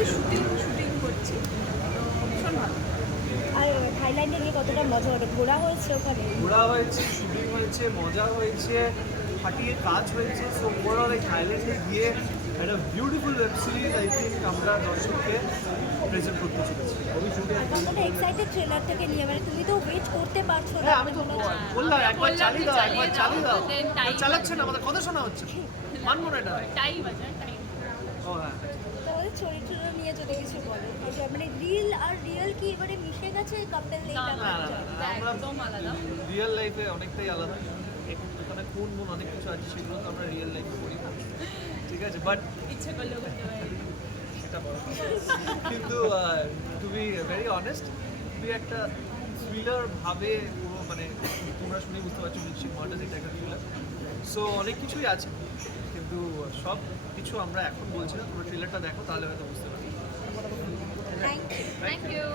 একটু shooting shooting করছি। তো ভীষণ ভালো। আর থাইল্যান্ডে গিয়ে কতটা মজা হলো? ঘোরা হয়েছে ওখানে? ঘোরা হয়েছে শুটিং হয়েছে মজা হয়েছে ফাটিয়ে কাজ হয়েছে। সো ওভারঅল এই থাইল্যান্ডে গিয়ে একটা beautiful web series I think আমরা দর্শককে প্রেজেন্ট করতে চলেছি। কতটা এক্সাইটেড নিয়ে? মানে তুমি তো ওয়েট করতে পারছ না। হ্যাঁ আমি তো মনে বললাম একবার চালিয়ে দাও একবার চালিয়ে দাও চালাচ্ছে না আমাদের কথা শোনা হচ্ছে। মানবো না এটা টাইম আছে টাইম ও তোমাদের চরিত্র নিয়ে যদি কিছু বলো মানে রিল আর রিয়েল কি এবারে মিশে গেছে? কাপেল আমরা একদম আলাদা। রিয়েল লাইফে অনেকটাই আলাদা। এখানে খুন মুন অনেক কিছু আছে সেগুলো তো আমরা রিয়েল লাইফে করি না। ঠিক আছে বাট ইচ্ছে পারি। সেটা বড় কিন্তু টু বি ভেরি অনেস্ট তুই একটা থ্রিলার ভাবে পুরো মানে তোমরা শুনে বুঝতে পারছ মিউজিক মার্টাস এটা একটা থ্রিলার সো অনেক কিছুই আছে। কিন্তু সব কিছু আমরা এখন বলছি না তোমরা ট্রেলারটা দেখো তাহলে হয়তো বুঝতে পারবে। Thank you thank you